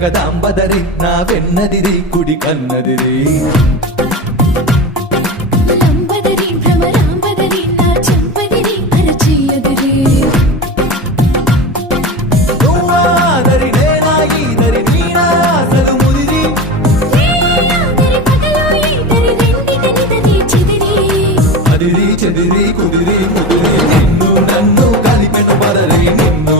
జగదాంబదరి నా వెన్నదిరి కుడి కన్నదిరి లంబదరి భ్రమరాంబదరి నా చంపదిరి అరచేయదిరి నువ్వాదరి నేనాగిదరి నీనా అసలు ముదిరి నీలాదరి పగలోయి దరి రెండిటనిదరి చెదిరి అదిరి చెదిరి కుదిరి ముదిరి నిన్ను నన్ను కలిపెను మరలి నిన్ను